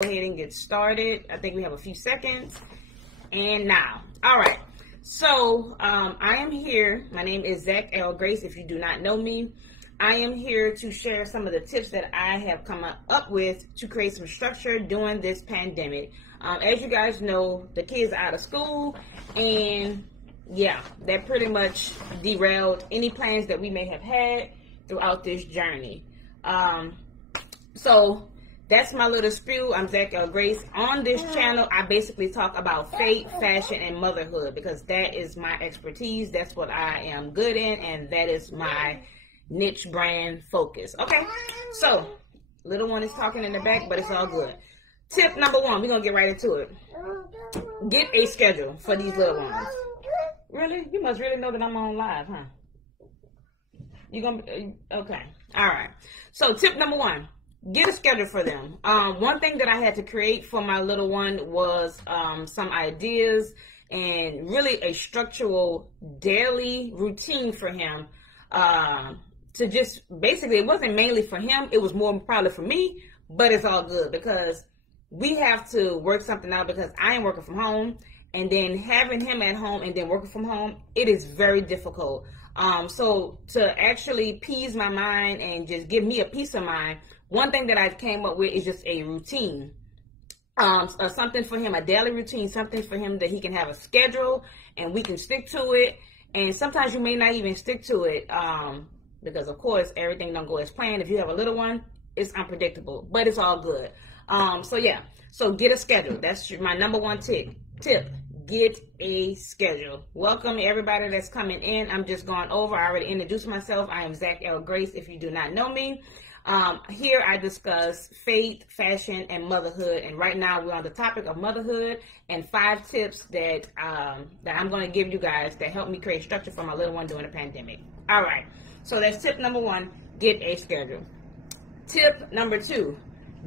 Go ahead and get started. I think we have a few seconds. And now, all right. So I am here. My name is Zach L. Grace. If you do not know me, I am here to share some of the tips that I have come up with to create some structure during this pandemic. As you guys know, the kids are out of school, and yeah, that pretty much derailed any plans that we may have had throughout this journey. So that's my little spiel. I'm Zach L. Grace. On this channel, I basically talk about faith, fashion, and motherhood because that is my expertise. That's what I am good in, and that is my niche brand focus. Okay, so little one is talking in the back, but it's all good. Tip number one, we're going to get right into it. Get a schedule for these little ones. Really? You must really know that I'm on live, huh? You gonna okay. All right. So tip number one. Get a schedule for them. One thing that I had to create for my little one was some ideas and really a structural daily routine for him. To just basically, it wasn't mainly for him. It was more probably for me, but it's all good because we have to work something out because I am working from home, and then having him at home and then working from home, it is very difficult. So to actually peace my mind and just give me a peace of mind, one thing that I came up with is just a routine, something for him, a daily routine, something for him that he can have a schedule and we can stick to it. And sometimes you may not even stick to it because, of course, everything don't go as planned. If you have a little one, it's unpredictable, but it's all good. So yeah, so get a schedule. That's my number one tip. Get a schedule. Welcome everybody that's coming in. I'm just going over. I already introduced myself. I am Zach L. Grace. If you do not know me, here I discuss faith, fashion, and motherhood. And right now we're on the topic of motherhood and 5 tips that I'm going to give you guys that help me create structure for my little one during the pandemic. All right. So that's tip number one. Get a schedule. Tip number 2.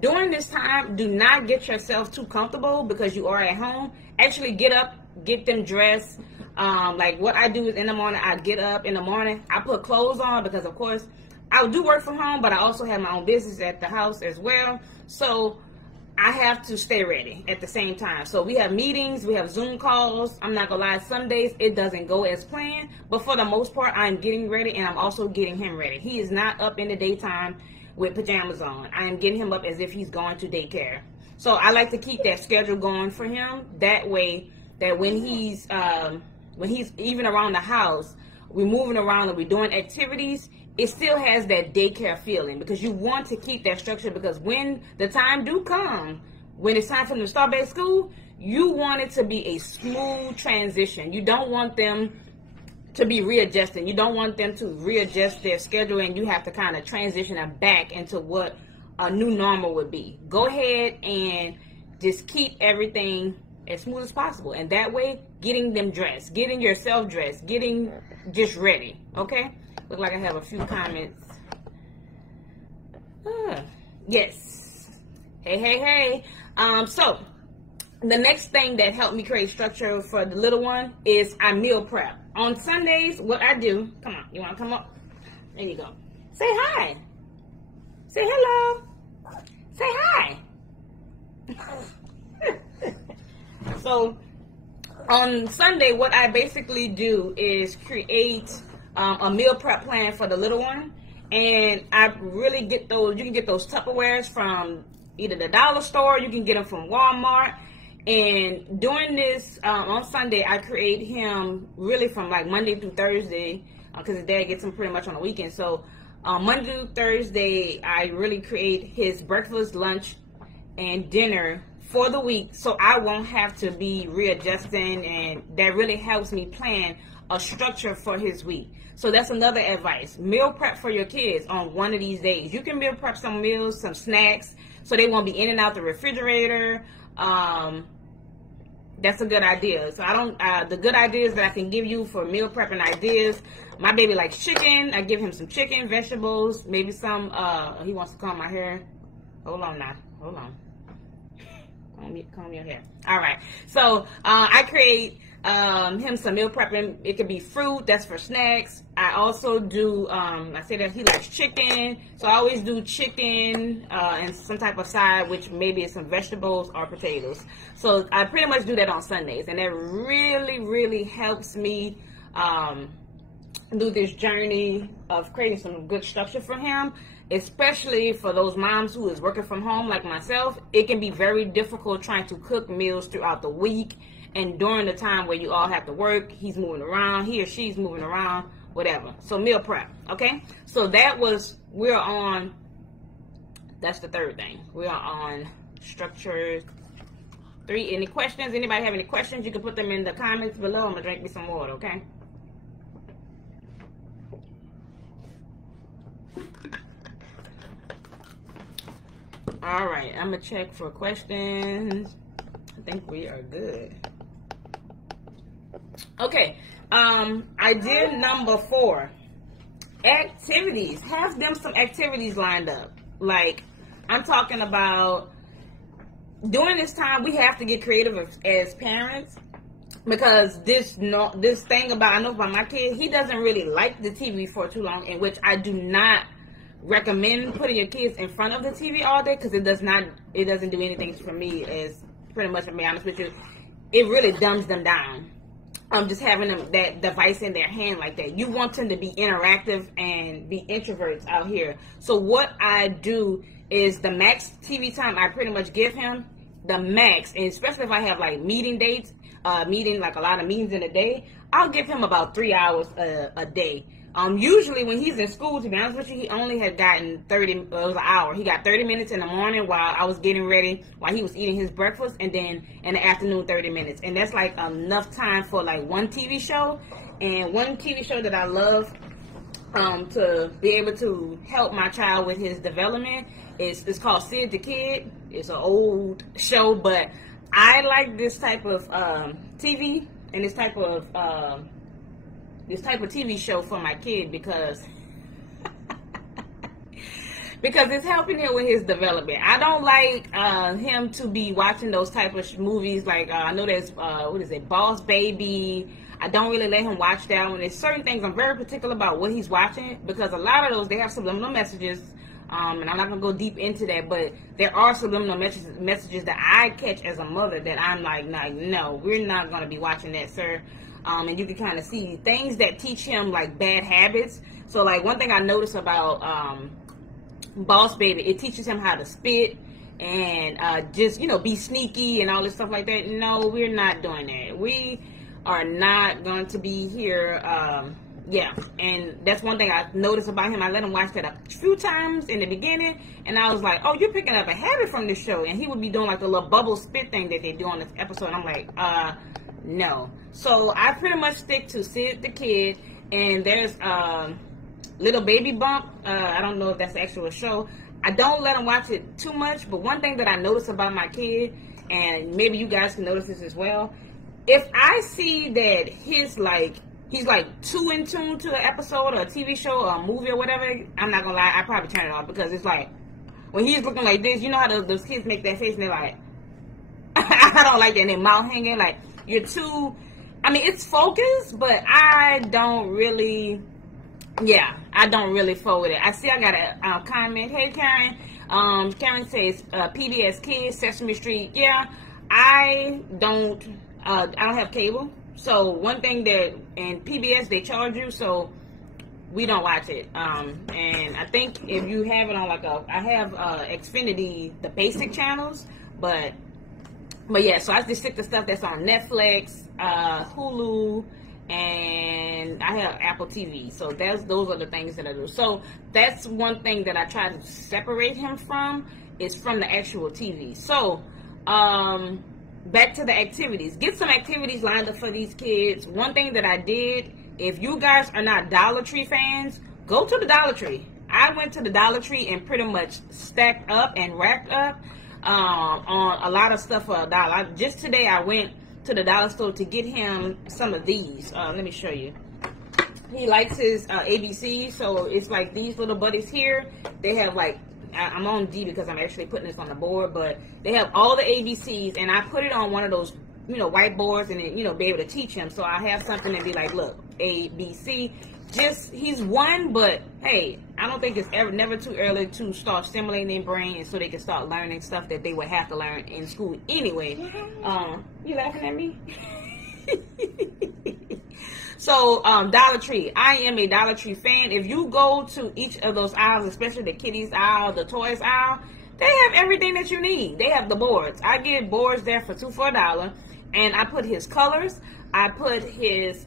During this time, do not get yourself too comfortable because you are at home. Actually get up, get them dressed. Like what I do is in the morning, I get up in the morning, I put clothes on because of course I do work from home, but I also have my own business at the house as well. So I have to stay ready at the same time. So we have meetings, we have Zoom calls. I'm not gonna lie, some days it doesn't go as planned, but for the most part, I'm getting ready and I'm also getting him ready. He is not up in the daytime with pajamas on. I am getting him up as if he's going to daycare. So I like to keep that schedule going for him. That way, that when he's even around the house, we're moving around and we're doing activities, it still has that daycare feeling because you want to keep that structure because when the time do come, when it's time for them to start back school, you want it to be a smooth transition. You don't want them to be readjusting. You don't want them to readjust their schedule and you have to kind of transition them back into what a new normal would be. Go ahead and just keep everything as smooth as possible. And that way, getting them dressed, getting yourself dressed, getting just ready. Okay? Look like I have a few comments. Yes. Hey. So the next thing that helped me create structure for the little one is I meal prep. On Sundays, what I do, come on, you want to come up? There you go. Say hi. Say hello. Say hi. So on Sunday, what I basically do is create a meal prep plan for the little one. And I really get those, you can get those Tupperwares from either the dollar store, you can get them from Walmart. And during this, on Sunday, I create him really from like Monday through Thursday, because his dad gets him pretty much on the weekend. So Monday through Thursday, I really create his breakfast, lunch, and dinner for the week, so I won't have to be readjusting, and that really helps me plan a structure for his week. So that's another advice. Meal prep for your kids on one of these days. You can meal prep some meals, some snacks, so they won't be in and out the refrigerator. That's a good idea. So the good ideas that I can give you for meal prepping ideas, my baby likes chicken. I give him some chicken, vegetables, maybe some, he wants to comb my hair. Hold on now, hold on. Comb your hair. All right. So I create him some meal prepping. It could be fruit, that's for snacks. I also do, I say that he likes chicken, so I always do chicken and some type of side, which maybe is some vegetables or potatoes. So I pretty much do that on Sundays, and that really, really helps me do this journey of creating some good structure for him, especially for those moms who is working from home like myself. It can be very difficult trying to cook meals throughout the week and during the time where you all have to work. He's moving around, he or she's moving around, whatever. So meal prep, okay? So that was, we're on, that's the third thing. We are on structure 3. Any questions? Anybody have any questions? You can put them in the comments below. I'm gonna drink me some water, okay? All right, I'm gonna check for questions. I think we are good. Okay, I did number 4. Activities. Have them some activities lined up. Like, I'm talking about during this time, we have to get creative as parents, because this thing about, I know about my kid, he doesn't really like the TV for too long, in which I do not recommend putting your kids in front of the TV all day, because it doesn't do anything for me. As pretty much, to be honest with you, it really dumbs them down. Just having them that device in their hand like that. You want them to be interactive and be introverts out here. So what I do is the max TV time I pretty much give him, the max, and especially if I have like meeting dates, like a lot of meetings in a day, I'll give him about 3 hours a day. Usually when he's in school, to be honest with you, he only had gotten it was an hour. He got 30 minutes in the morning while I was getting ready, while he was eating his breakfast, and then in the afternoon, 30 minutes. And that's like enough time for like one TV show. And one TV show that I love to be able to help my child with his development it's called Sid the Kid. It's an old show, but I like this type of TV and this type of TV show for my kid, because it's helping him with his development. I don't like him to be watching those type of movies like I know there's what is it, Boss Baby. I don't really let him watch that one. There's certain things I'm very particular about what he's watching, because a lot of those, they have subliminal messages, and I'm not gonna go deep into that, but there are subliminal messages that I catch as a mother that I'm like, no, we're not gonna be watching that, sir. And you can kind of see things that teach him like bad habits. So like one thing I noticed about Boss Baby, it teaches him how to spit and just, be sneaky and all this stuff like that. No, we're not doing that. We are not going to be here. Yeah, and that's one thing I noticed about him. I let him watch that a few times in the beginning, and I was like, oh, you're picking up a habit from this show. And he would be doing like the little bubble spit thing that they do on this episode. I'm like, no. So I pretty much stick to Sid the Kid, and there's Little Baby Bump. I don't know if that's the actual show. I don't let him watch it too much, but one thing that I notice about my kid, and maybe you guys can notice this as well, if I see that he's like too in tune to the episode or a TV show or a movie or whatever, I'm not gonna lie, I probably turn it off, because it's like when he's looking like this, you know how those kids make that face and they're like, I don't like that, and their mouth hanging, like you're too, I mean, it's focused, but I don't really fuck with it. I see I got a comment. Hey, Karen. Karen says, PBS Kids, Sesame Street. Yeah, I don't have cable. So one thing that, in PBS, they charge you, so we don't watch it. And I think if you have it on I have Xfinity, the basic channels, but yeah, so I just stick to stuff that's on Netflix, Hulu, and I have Apple TV. So those are the things that I do. So that's one thing that I try to separate him from, is from the actual TV. So back to the activities. Get some activities lined up for these kids. One thing that I did, if you guys are not Dollar Tree fans, go to the Dollar Tree. I went to the Dollar Tree and pretty much stacked up and racked up on a lot of stuff for $1. Just today I went to the dollar store to get him some of these. Let me show you. He likes his ABC, so it's like these little buddies here. They have like, I'm on D because I'm actually putting this on the board, but they have all the ABCs, and I put it on one of those whiteboards and then, be able to teach him. So I have something to be like, look, A, B, C. He's one, but hey, I don't think it's never too early to start stimulating their brain, and so they can start learning stuff that they would have to learn in school anyway. You laughing at me? So, Dollar Tree. I am a Dollar Tree fan. If you go to each of those aisles, especially the kiddies aisle, the toys aisle, they have everything that you need. They have the boards. I get boards there for $2 for $1, and I put his colors. I put his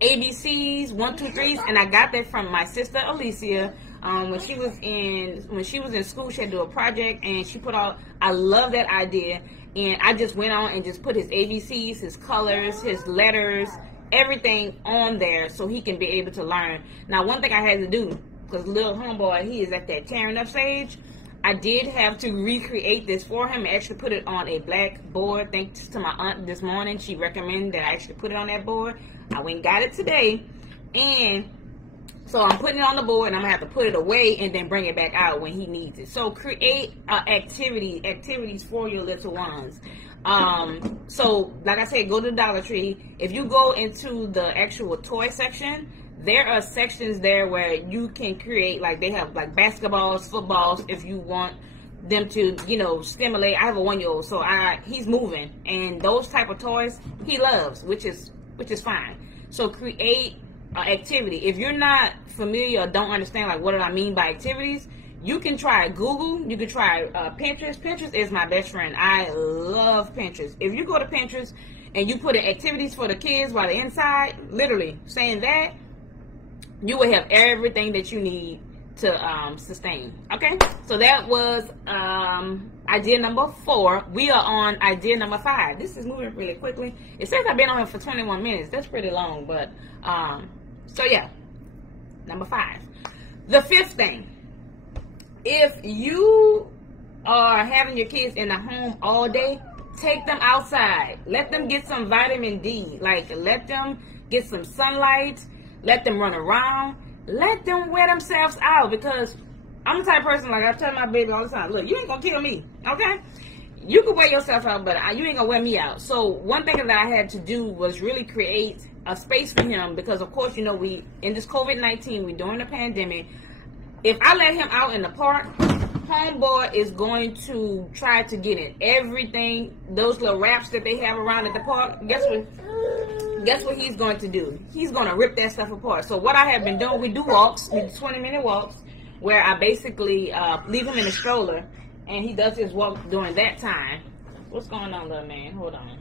ABCs, 1, 2, 3s, and I got that from my sister Alicia. When she was in school, she had to do a project, and she put all. I love that idea, and I just went on and just put his ABCs, his colors, his letters, everything on there so he can be able to learn. Now, one thing I had to do, because little homeboy, he is at that tearing up stage, I did have to recreate this for him and actually put it on a black board. Thanks to my aunt this morning, she recommended that I actually put it on that board. I went and got it today, and so I'm putting it on the board, and I'm going to have to put it away and then bring it back out when he needs it. So create activities for your little ones. So like I said, go to the Dollar Tree. If you go into the actual toy section, there are sections there where you can create, like they have like basketballs, footballs, if you want them to, stimulate. I have a 1-year-old, so he's moving, and those type of toys he loves, which is fine. So create activity. If you're not familiar or don't understand, like, what do I mean by activities, you can try Google. You can try Pinterest. Pinterest is my best friend. I love Pinterest. If you go to Pinterest and you put in activities for the kids while they're inside, literally saying that, you will have everything that you need to sustain. Okay, so that was idea number 4. We are on idea number 5. This is moving really quickly. It says I've been on it for 21 minutes. That's pretty long, but so yeah, number 5. The 5th thing, if you are having your kids in the home all day, take them outside. Let them get some vitamin D. Like, let them get some sunlight. Let them run around. Let them wear themselves out, because I'm the type of person, like I tell my baby all the time, look, you ain't gonna kill me, okay? You can wear yourself out, but you ain't gonna wear me out. So one thing that I had to do was really create a space for him, because of course, we in this COVID-19, we during the pandemic. If I let him out in the park, homeboy is going to try to get in everything. Those little wraps that they have around at the park, guess what he's going to do? He's going to rip that stuff apart. So what I have been doing, we do walks, we do 20-minute walks, where I basically leave him in a stroller, and he does his walk during that time. What's going on, little man? Hold on.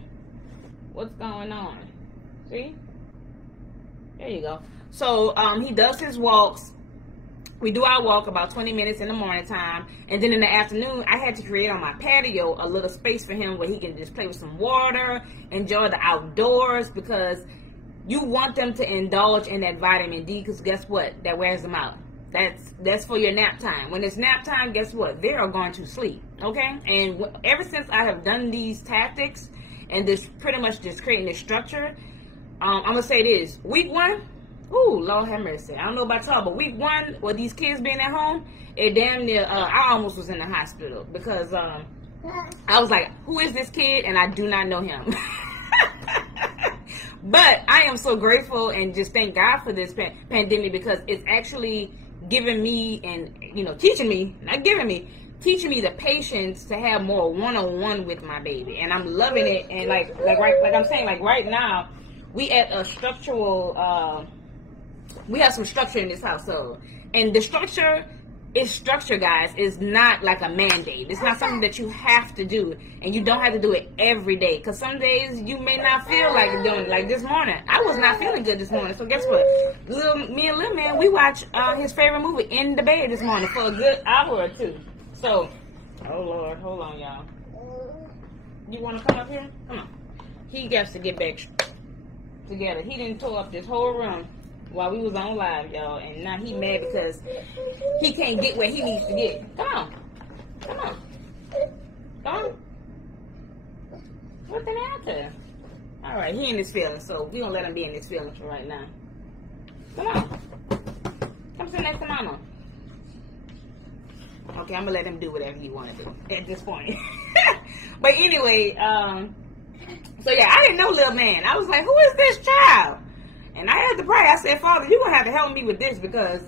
What's going on? See? There you go. So he does his walks. We do our walk about 20 minutes in the morning time, and then in the afternoon, I had to create on my patio a little space for him where he can just play with some water, enjoy the outdoors, because you want them to indulge in that vitamin D, because guess what? That wears them out. That's for your nap time. When it's nap time, guess what? They are going to sleep, okay? And ever since I have done these tactics and this pretty much just creating this structure, I'm going to say this. Week 1, ooh, Lord have mercy. I don't know about y'all, but week 1, with these kids being at home, it damn near, I almost was in the hospital, because I was like, who is this kid? And I do not know him. But I am so grateful and just thank God for this pandemic, because it's actually giving me and, teaching me the patience to have more one-on-one with my baby. And I'm loving it. And like I'm saying, like right now, we at a structural, we have some structure in this household, and the structure is structure, guys. It's not like a mandate. It's not something that you have to do, and you don't have to do it every day, because some days you may not feel like doing it. Like this morning, I was not feeling good this morning, so guess what? Me and Lil Man, we watched his favorite movie in the bed this morning for a good hour or 2. So, oh Lord, hold on, y'all. You want to come up here? Come on. He got to get back together. He didn't tore up this whole room while we was on live, y'all, and now he mad because he can't get where he needs to get. Come on. Come on. Come on. What's the matter? Alright, he in his feelings, so we gonna let him be in his feelings for right now. Come on. Come sit next to Mama. Okay, I'm gonna let him do whatever he wanna do at this point. But anyway, So yeah, I didn't know little man. I was like, who is this child? And I had to pray. I said, Father, you're going to have to help me with this, because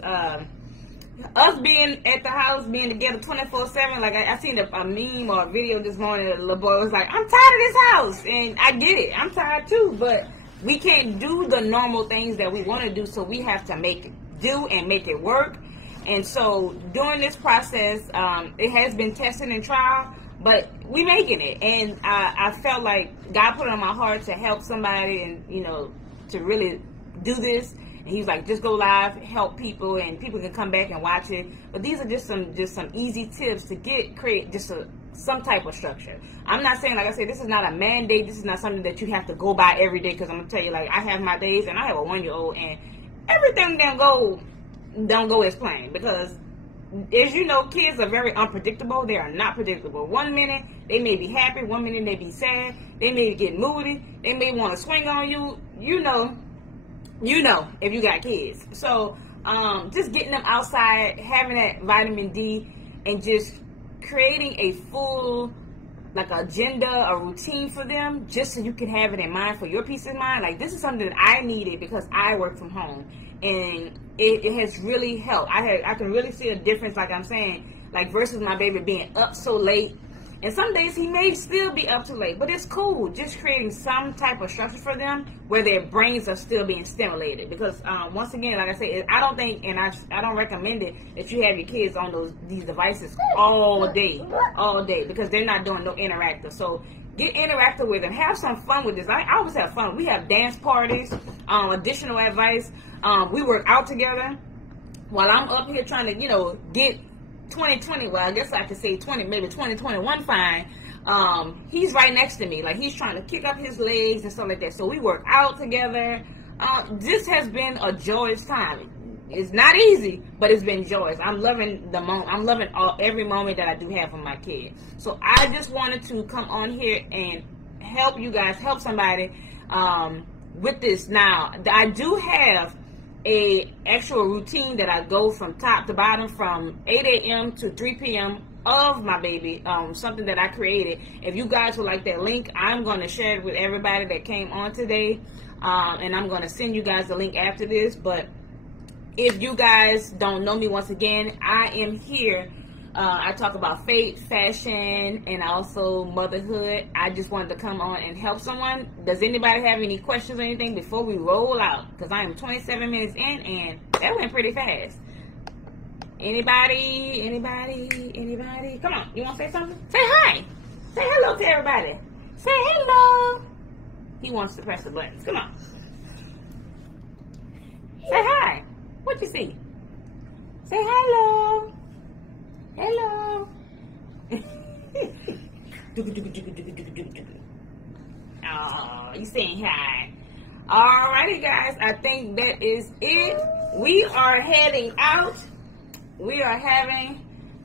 us being at the house, being together 24/7, like I seen a meme or a video this morning, a little boy was like, I'm tired of this house. And I get it. I'm tired too, but we can't do the normal things that we want to do, so we have to make it do and make it work. And so during this process, it has been testing and trial, but we making it. And I felt like God put it on my heart to help somebody, and you know, to really do this. And he's like, just go live, help people, and people can come back and watch it. But these are just some easy tips to create just some type of structure. I'm not saying, like I said, this is not a mandate. This is not something that you have to go by every day, because I'm gonna tell you, like, I have my days, and I have a 1-year-old, and everything don't go as planned, because as you know, kids are very unpredictable. They are not predictable. 1 minute they may be happy, 1 minute they be sad, they may get moody, they may want to swing on you. You know if you got kids. So just getting them outside, having that vitamin D, and just creating a full like agenda, a routine for them, just so you can have it in mind for your peace of mind. Like, this is something that I needed because I work from home, and it has really helped. I can really see a difference, like I'm saying, like versus my baby being up so late. And some days he may still be up too late, but it's cool. Just creating some type of structure for them where their brains are still being stimulated. Because once again, like I say, I don't think, and I don't recommend it, that you have your kids on these devices all day, because they're not doing no interactive. So get interactive with them. Have some fun with this. I always have fun. We have dance parties, additional advice. We work out together while I'm up here trying to, get 2020, well, I guess I could say 2021 fine. He's right next to me. Like, he's trying to kick up his legs and stuff like that. So we work out together. This has been a joyous time. It's not easy, but it's been joyous. I'm loving the moment. I'm loving every moment that I do have with my kid. So I just wanted to come on here and help you guys, help somebody with this. Now, I do have a actual routine that I go from top to bottom, from 8 a.m. to 3 p.m. of my baby, something that I created. If you guys would like that link, I'm going to share it with everybody that came on today, and I'm going to send you guys the link after this. But if you guys don't know me, once again, I am here. I talk about faith, fashion, and also motherhood. I just wanted to come on and help someone. Does anybody have any questions or anything before we roll out? Because I am 27 minutes in, and that went pretty fast. Anybody? Come on, you want to say something? Say hi. Say hello to everybody. Say hello. He wants to press the buttons. Come on. Say hi. What you see? Say hello. Hello. Oh, you saying hi. Alrighty, guys. I think that is it. We are heading out. We are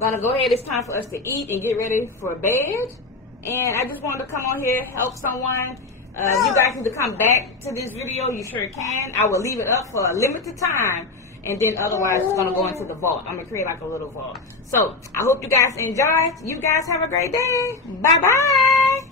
gonna go ahead. It's time for us to eat and get ready for bed. And I just wanted to come on here, help someone. You guys need to come back to this video. You sure can. I will leave it up for a limited time. And then otherwise it's going to go into the vault. I'm going to create like a little vault. So I hope you guys enjoyed. You guys have a great day. Bye-bye.